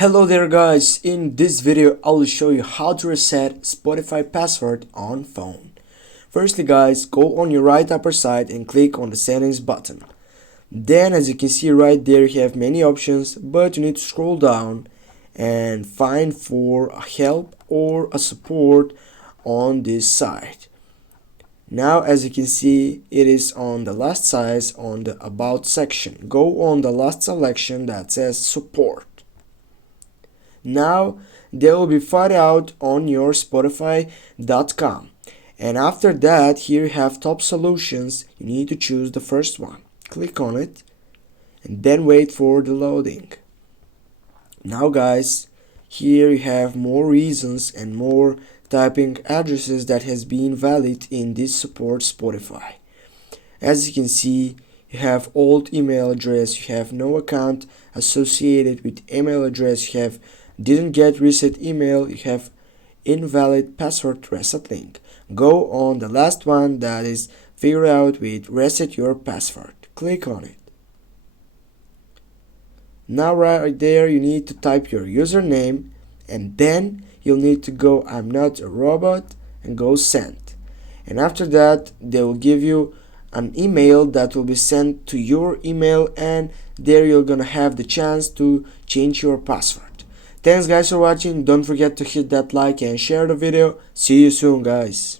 Hello there guys, in this video I will show you how to reset Spotify password on phone. Firstly guys, go on your right upper side and click on the settings button. Then as you can see right there you have many options, but you need to scroll down and find for a help or a support on this side. Now as you can see it is on the last side on the about section. Go on the last selection that says support. Now they will be fired out on your Spotify.com, and after that here you have top solutions. You need to choose the first one, click on it and then wait for the loading. Now guys, here you have more reasons and more typing addresses that has been valid in this support Spotify. As you can see, you have old email address, you have no account associated with email address, you have didn't get reset email, you have invalid password reset link. Go on the last one that is figure out with reset your password. Click on it. Now right there you need to type your username and then you'll need to go I'm not a robot and go send. And after that they will give you an email that will be sent to your email, and there you're gonna have the chance to change your password. Thanks guys for watching. Don't forget to hit that like and share the video. See you soon guys.